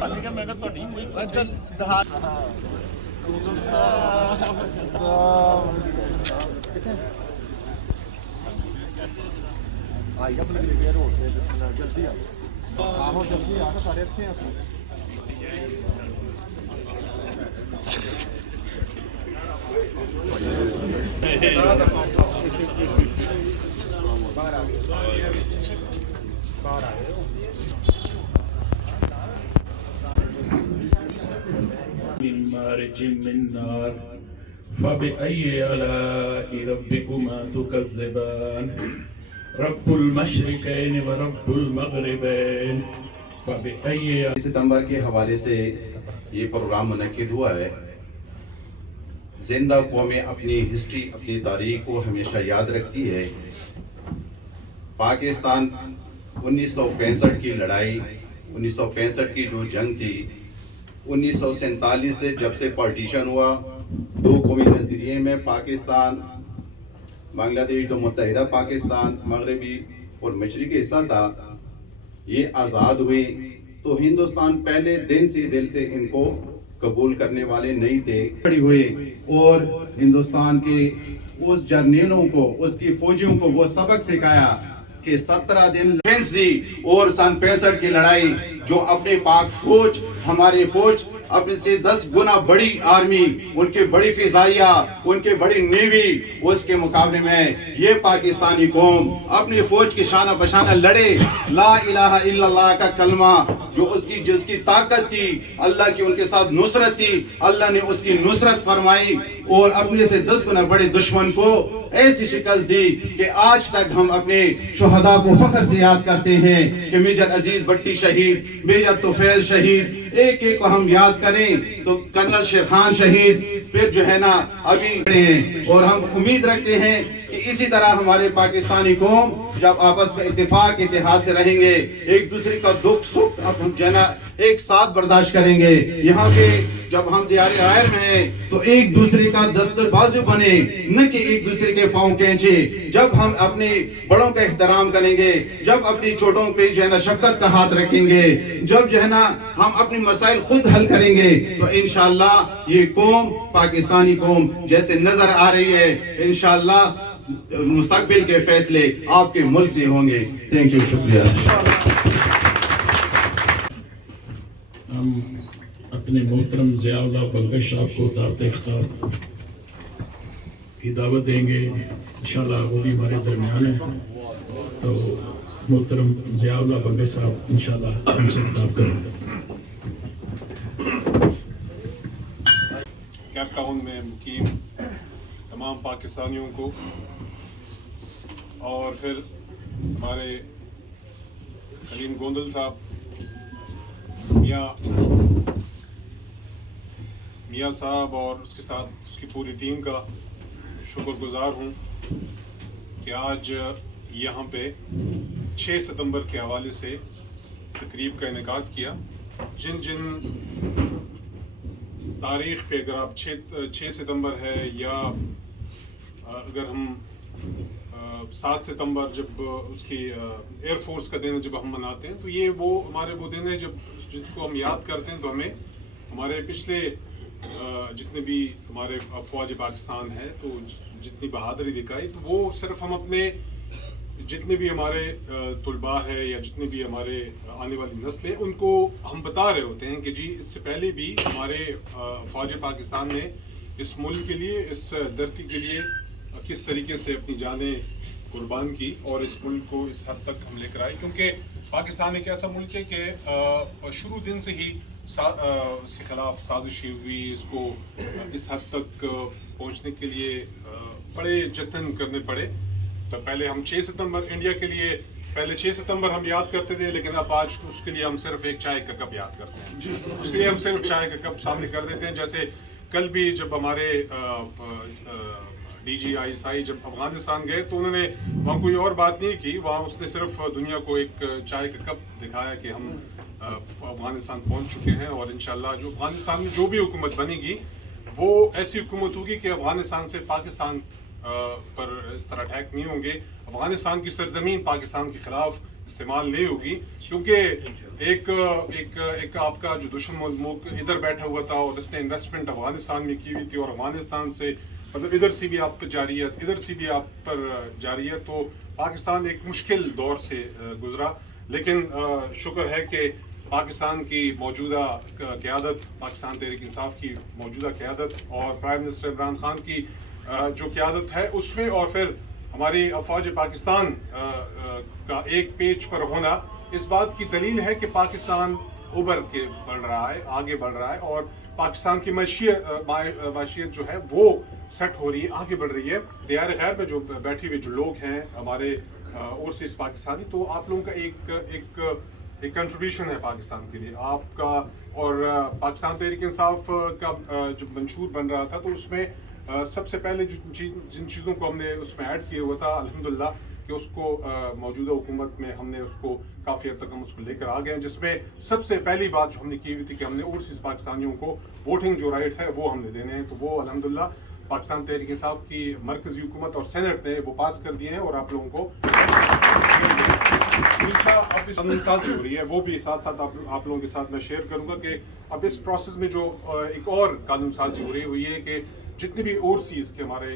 میں کہا تھوڑی جلدی آؤ جلدی آ سارے اتنے من مارج من نار فبأي آلاء ربكما تكذبان رب المشرقين ورب المغربين فبأي ستمبر کے حوالے سے یہ پروگرام منعقد ہوا ہے۔ زندہ قومیں اپنی ہسٹری اپنی تاریخ کو ہمیشہ یاد رکھتی ہے۔ پاکستان 1965 کی لڑائی 1965 کی جو جنگ تھی 1947 سے جب سے پارٹیشن ہوا دو قومی نظریے میں پاکستان بنگلہ دیش جو متحدہ پاکستان مغربی اور مشرقی حصہ تھا یہ آزاد ہوئی تو ہندوستان پہلے دن سے دل سے ان کو قبول کرنے والے نہیں تھے کھڑی ہوئے اور ہندوستان کے اس جرنیلوں کو اس کی فوجیوں کو وہ سبق سکھایا کہ 17 دن ڈیفنس دی اور سن 65 کی لڑائی جو اپنے پاک فوج ہماری فوج اپنے سے 10 گنا بڑی آرمی ان کے بڑی فضائیہ ان کے بڑی نیوی اس کے مقابلے میں یہ پاکستانی قوم اپنی فوج کی شانہ بشانہ لڑے لا الہ الا اللہ کا کلمہ جو جس کی طاقت تھی اللہ کی ان کے ساتھ نصرت تھی اللہ نے اس کی نصرت فرمائی اور اپنے سے 10 گنا بڑے دشمن کو ایسی شکست دی کہ آج تک ہم اپنے شہداء کو فخر سے یاد کرتے ہیں کہ میجر عزیز بٹی شہید میجر توفیل شہید ایک ایک کو ہم یاد کریں تو کرنل شیرخان شہید پھر جو ہے نا ابھی کھڑے ہیں اور ہم امید رکھتے ہیں کہ اسی طرح ہمارے پاکستانی قوم جب آپس میں اتفاق اتحاد سے رہیں گے ایک دوسرے کا دکھ سکھ اب ہم جو ہے نا ایک ساتھ برداشت کریں گے یہاں پہ جب ہم دیار غیر میں ہیں تو ایک دوسرے کا دست بازو بنے نہ کہ ایک دوسرے کے پاؤں کھینچے جب ہم اپنے بڑوں کا احترام کریں گے جب اپنی چھوٹوں پہ جو ہے نا شفقت کا ہاتھ رکھیں گے جب جو ہے نا ہم اپنے مسائل خود حل کریں گے تو انشاءاللہ یہ قوم پاکستانی قوم جیسے نظر آ رہی ہے انشاءاللہ مستقبل کے فیصلے آپ کے ملک سے ہوں گے تھینک یو شکریہ ہم اپنے محترم ضیاء اللہ بلغش صاحب کو دعوت اختار کی دعوت دیں گے انشاءاللہ وہ بھی ہمارے درمیان ہے تو محترم ضیاء اللہ بلغش صاحب انشاءاللہ ہم سے خطاب کریں کیپ ٹاؤن میں مقیم تمام پاکستانیوں کو اور پھر ہمارے کلیم گوندل صاحب میاں صاحب اور اس کے ساتھ اس کی پوری ٹیم کا شکر گزار ہوں کہ آج یہاں پہ 6 ستمبر کے حوالے سے تقریب کا انعقاد کیا جن تاریخ پہ اگر آپ 6 ستمبر ہے یا اگر ہم 7 ستمبر جب اس کی ایئر فورس کا دن جب ہم مناتے ہیں تو یہ وہ ہمارے وہ دن ہیں جن کو ہم یاد کرتے ہیں تو ہمیں ہمارے پچھلے جتنے بھی ہمارے فوج پاکستان ہے تو جتنی بہادری دکھائی تو وہ صرف ہم اپنے جتنے بھی ہمارے طلباء ہے یا جتنے بھی ہمارے آنے والی نسلیں ان کو ہم بتا رہے ہوتے ہیں کہ جی اس سے پہلے بھی ہمارے فوج پاکستان نے اس ملک کے لیے اس دھرتی کے لیے کس طریقے سے اپنی جانیں قربان کی اور اس ملک کو اس حد تک ہم لے کر آئے کیونکہ پاکستان ایک ایسا ملک ہے کہ شروع دن سے ہی اس کے خلاف سازشیں ہوئی اس کو اس حد تک پہنچنے کے لیے بڑے جتن کرنے پڑے تو پہلے ہم 6 ستمبر انڈیا کے لیے پہلے 6 ستمبر ہم یاد کرتے تھے لیکن اب آج اس کے لیے ہم صرف ایک چائے کا کپ یاد کرتے ہیں اس کے لیے ہم صرف چائے کا کپ سامنے کر دیتے ہیں جیسے کل بھی جب ہمارے ڈی جی ISI جب افغانستان گئے تو انہوں نے وہاں کوئی اور بات نہیں کی وہاں اس نے صرف دنیا کو ایک چائے کا کپ دکھایا کہ ہم افغانستان پہنچ چکے ہیں اور انشاءاللہ جو افغانستان میں جو بھی حکومت بنے گی وہ ایسی حکومت ہوگی کہ افغانستان سے پاکستان پر اس طرح اٹیک نہیں ہوں گے افغانستان کی سرزمین پاکستان کے خلاف इस्तेमाल नहीं होगी, क्योंकि एक आपका जो दुश्मन मुल्क इधर बैठा हुआ था और इसने इन्वेस्टमेंट अफगानिस्तान में की हुई थी और अफगानिस्तान से मतलब इधर से भी आप पर जारियत, इधर से भी आप पर जारियत, तो पाकिस्तान एक मुश्किल दौर से गुजरा। लेकिन शुक्र है कि पाकिस्तान की मौजूदा क़यादत, पाकिस्तान तहरीक इंसाफ की मौजूदा क़यादत और प्राइम मिनिस्टर इमरान खान की जो क़यादत है उसमें, और फिर हमारी अफवाज पाकिस्तान का एक पेज पर होना इस बात की दलील है कि पाकिस्तान उभर के बढ़ रहा है, आगे बढ़ रहा है, और पाकिस्तान की मैशियत जो है वो सेट हो रही है, आगे बढ़ रही है। दियार खैर में जो बैठे हुए जो लोग हैं हमारे ओवरसीज पाकिस्तानी, तो आप लोगों का एक कंट्रीब्यूशन है पाकिस्तान के लिए आपका। और पाकिस्तान तहरीक इंसाफ का जो मंशूर बन रहा था, तो उसमें सबसे पहले जिन चीज़ों को हमने उसमें ऐड किया हुआ था, अल्हम्दुलिल्लाह कि उसको मौजूदा हुकूमत में हमने उसको काफ़ी हद तक हम उसको लेकर आ गए हैं, जिसमें सबसे पहली बात जो हमने की हुई थी कि हमने ओवरसीज़ पाकिस्तानियों को वोटिंग जो राइट है वो हमने देने हैं। तो वो अल्हम्दुलिल्लाह पाकिस्तान तहरीक इंसाफ की मरकज़ी हुकूमत और सेनेट ने वो पास कर दिए हैं, और आप लोगों को कानून साजी हो रही है, वो भी साथ साथ आप लोगों के साथ मैं शेयर करूंगा कि अब इस प्रोसेस में जो एक और कानून साजी हो रही हुई है कि जितने भी ओवरसीज़ के हमारे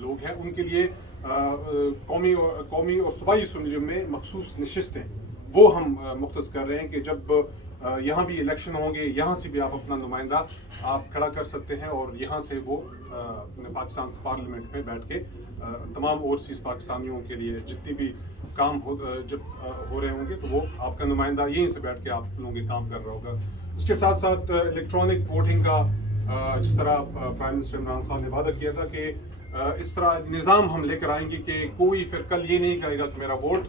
लोग हैं उनके लिए कौमी और सूबाई असम्बलियों में मखसूस नशिस्तें वो हम मुख्तस कर रहे हैं कि जब यहाँ भी इलेक्शन होंगे, यहाँ से भी आप अपना नुमाइंदा आप खड़ा कर सकते हैं, और यहाँ से वो अपने पाकिस्तान पार्लियामेंट में बैठ के तमाम ओवरसीज़ पाकिस्तानियों के लिए जितनी भी काम जब हो रहे होंगे तो वो आपका नुमाइंदा यहीं से बैठ के आप लोगों के काम कर रहा होगा। इसके साथ साथ इलेक्ट्रॉनिक वोटिंग का जिस तरह प्राइम मिनिस्टर इमरान खान ने वादा किया था कि इस तरह निज़ाम हम लेकर आएंगे कि कोई फिर कल ये नहीं कहेगा कि मेरा वोट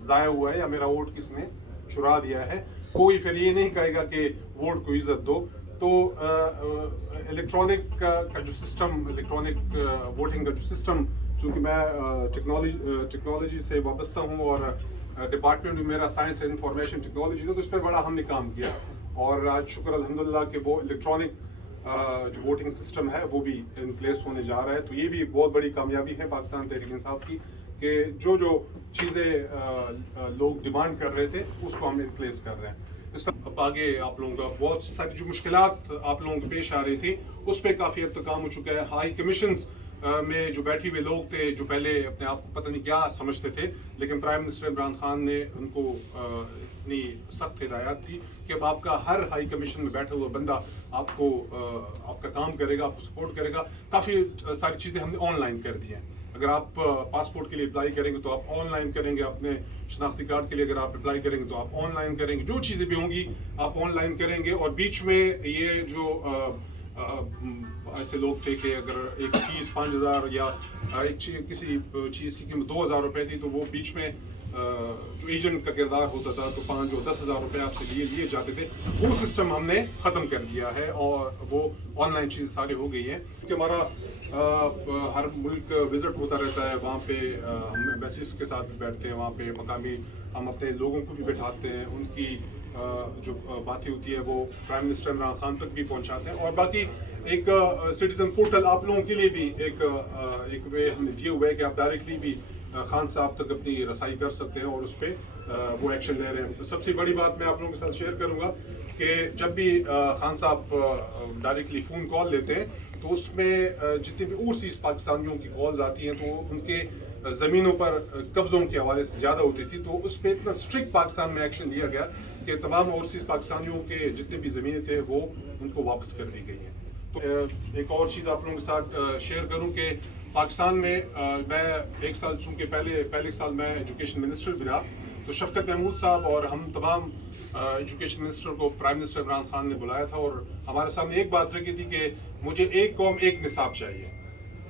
ज़ाया हुआ है या मेरा वोट किसने चुरा दिया है, कोई फिर ये नहीं कहेगा कि वोट को इज्जत दो। तो इलेक्ट्रॉनिक का जो सिस्टम, इलेक्ट्रॉनिक वोटिंग का जो सिस्टम, चूँकि मैं टेक्नोलॉजी से वाबस्ता हूँ और डिपार्टमेंट में मेरा साइंस एंड इंफॉर्मेशन टेक्नोलॉजी था, तो इस पर बड़ा हमने काम किया, और आज शुक्र अल्हम्दुलिल्लाह कि वो इलेक्ट्रॉनिक जो वोटिंग सिस्टम है वो भी इन प्लेस होने जा रहा है। तो ये भी बहुत बड़ी कामयाबी है पाकिस्तान तहरीक इंसाफ की कि जो चीज़ें लोग डिमांड कर रहे थे उसको हम इन प्लेस कर रहे हैं। इस अब आगे आप लोगों का बहुत सारी जो मुश्किलात आप लोगों को पेश आ रही थी उस पर काफ़ी हद तक काम हो चुका है। हाई कमीशंस में जो बैठे हुए लोग थे जो पहले अपने आप को पता नहीं क्या समझते थे, लेकिन प्राइम मिनिस्टर इमरान खान ने उनको इतनी सख्त हिदायत थी कि अब आपका हर हाई कमीशन में बैठा हुआ बंदा आपको आपका काम करेगा, आपको सपोर्ट करेगा। काफ़ी सारी चीज़ें हमने ऑनलाइन कर दी हैं। अगर आप पासपोर्ट के लिए अप्लाई करेंगे तो आप ऑनलाइन करेंगे, अपने शनाख्ती कार्ड के लिए अगर आप अप्लाई करेंगे तो आप ऑनलाइन करेंगे, जो चीज़ें भी होंगी आप ऑनलाइन करेंगे। और बीच में ये जो ऐसे लोग थे कि अगर एक फीस 5,000 या किसी चीज़ की कीमत 2,000 रुपये थी, तो वो बीच में जो एजेंट का किरदार होता था तो 5 और 10,000 रुपये आपसे लिए जाते थे, वो सिस्टम हमने ख़त्म कर दिया है और वो ऑनलाइन चीज़ सारी हो गई हैं। क्योंकि हमारा हर मुल्क विज़िट होता रहता है, वहाँ पे हम एम्बेसीज के साथ भी बैठते हैं, वहाँ पे मकामी हम अपने लोगों को भी बैठाते हैं, उनकी जो बातें होती है वो प्राइम मिनिस्टर इमरान खान तक भी पहुँचाते हैं। और बाकी एक सिटीज़न पोर्टल आप लोगों के लिए भी एक वे हमने दिए हुए है कि आप डायरेक्टली भी खान साहब तक अपनी रसाई कर सकते हैं और उस पर वो एक्शन ले रहे हैं। तो सबसे बड़ी बात मैं आप लोगों के साथ शेयर करूंगा कि जब भी खान साहब डायरेक्टली फ़ोन कॉल लेते हैं तो उसमें जितने भी ओवरसीज़ पाकिस्तानियों की कॉल्स आती हैं तो उनके ज़मीनों पर कब्ज़ों के हवाले से ज़्यादा होती थी, तो उस पर इतना स्ट्रिक्ट पाकिस्तान में एक्शन लिया गया कि तमाम ओवरसीज़ पाकिस्तानियों के जितने भी ज़मीनें थे वो उनको वापस कर दी गई हैं। तो एक और चीज़ आप लोगों के साथ शेयर करूँ कि पाकिस्तान में मैं एक साल, चूँकि पहले साल मैं एजुकेशन मिनिस्टर भी रहा, तो शफकत महमूद साहब और हम तमाम एजुकेशन मिनिस्टर को प्राइम मिनिस्टर इमरान खान ने बुलाया था और हमारे सामने एक बात रखी थी कि मुझे एक कौम एक निसाब चाहिए,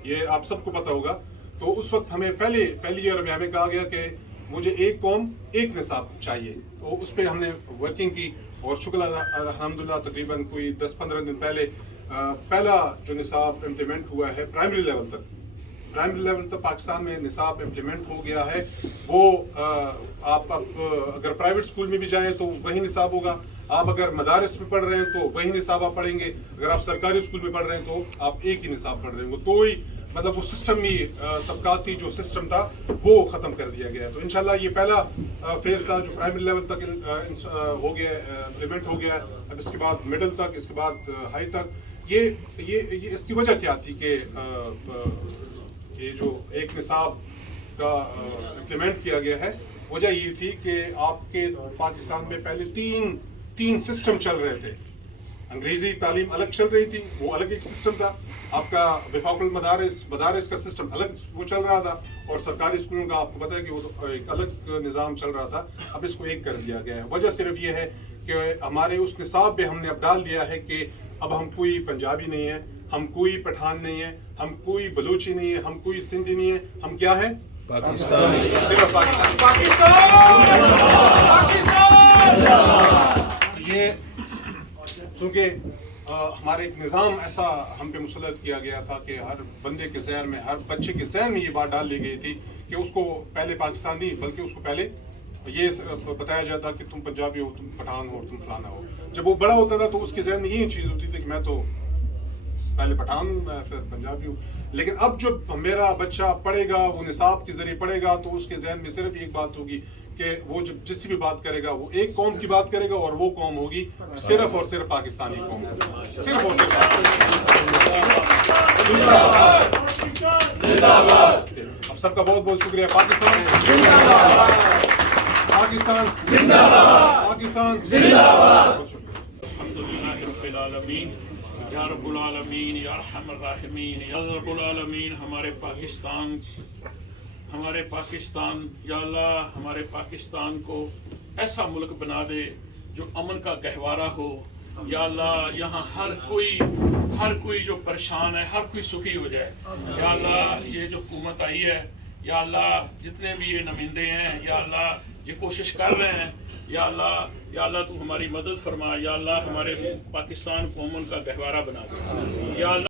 ये आप सबको पता होगा। तो उस वक्त हमें पहली ईयर में हमें कहा गया कि मुझे एक कौम एक निसाब चाहिए, तो उस पर हमने वर्किंग की और शुक्र अल्हम्दुलिल्लाह तकरीबन कोई 10-15 दिन पहले पहला जो निसाब इम्प्लीमेंट हुआ है प्राइमरी लेवल तक पाकिस्तान में निसाब इम्प्लीमेंट हो गया है। वो आप अगर प्राइवेट स्कूल में भी जाएं तो वही निसाब होगा, आप अगर मदारिस में पढ़ रहे हैं तो वही निसाब आप पढ़ेंगे, अगर आप सरकारी स्कूल में पढ़ रहे हैं तो आप एक ही निसाब पढ़ रहे होंगे। कोई मतलब वो सिस्टमी तबकाती जो सिस्टम था वो ख़त्म कर दिया गया। तो इंशाल्लाह ये पहला फेज़ था जो प्राइमरी लेवल तक हो गया, इम्प्लीमेंट हो गया। अब इसके बाद मिडिल तक, इसके बाद हाई तक। ये इसकी वजह क्या थी कि ये जो एक निसाब का इम्प्लीमेंट किया गया है, वजह ये थी कि आपके पाकिस्तान में पहले तीन सिस्टम चल रहे थे। अंग्रेजी तालीम अलग चल रही थी, वो अलग एक सिस्टम था। आपका वफाकुल मदारिस का सिस्टम अलग वो चल रहा था, और सरकारी स्कूलों का आपको पता है कि वो एक अलग निज़ाम चल रहा था। अब इसको एक कर दिया गया है। वजह सिर्फ ये है कि हमारे उस निसाब पे हमने अब डाल दिया है कि अब हम कोई पंजाबी नहीं है, हम कोई पठान नहीं है, हम कोई बलूची नहीं है, हम कोई सिंधी नहीं है, हम क्या है? पाकिस्तान। सिर्फ पाकिस्तान। ये क्योंकि हमारे एक निज़ाम ऐसा हम पे मुसल्लत किया गया था कि हर बंदे के ज़हन में, हर बच्चे के ज़हन में ये बात डाल दी गई थी कि उसको पहले पाकिस्तान नहीं, बल्कि उसको पहले ये बताया जाता कि तुम पंजाबी हो, तुम पठान हो, तुम फलाना हो। जब वो बड़ा होता था तो उसके ज़हन में यही चीज़ होती थी कि मैं तो पहले पठान हूँ, मैं फिर पंजाबी हूँ। लेकिन अब जो मेरा बच्चा पढ़ेगा, वो निसाब के ज़रिए पढ़ेगा, तो उसके ज़हन में सिर्फ एक बात होगी कि वो जब जिस भी बात करेगा वो एक कौम की बात करेगा, और वो कौम होगी सिर्फ और सिर्फ पाकिस्तानी कौम होगी, सिर्फ और सिर्फ। अब सबका बहुत बहुत शुक्रिया। पाकिस्तान जिंदाबाद, पाकिस्तान जिंदाबाद, पाकिस्तान जिंदाबाद। अल्हम्दुलिल्लाह रब्बिल आलमीन, या रब्बुल आलमीन, या अरहमर राहिमीन, या रब्बुल आलमीन। हमारे पाकिस्तान या अल्लाह, हमारे पाकिस्तान को ऐसा मुल्क बना दे जो अमन का गहवारा हो। या अल्लाह, यहाँ हर कोई जो परेशान है, हर कोई सुखी हो जाए। या अल्लाह, ये जो हुकूमत आई है, या अल्लाह, जितने भी ये नुमाइंदे हैं, या अल्लाह, ये कोशिश कर रहे हैं। या अल्लाह तू हमारी मदद फरमा। या अल्लाह, हमारे पाकिस्तान को अमन का गहवारा बना दे। या अल्लाह।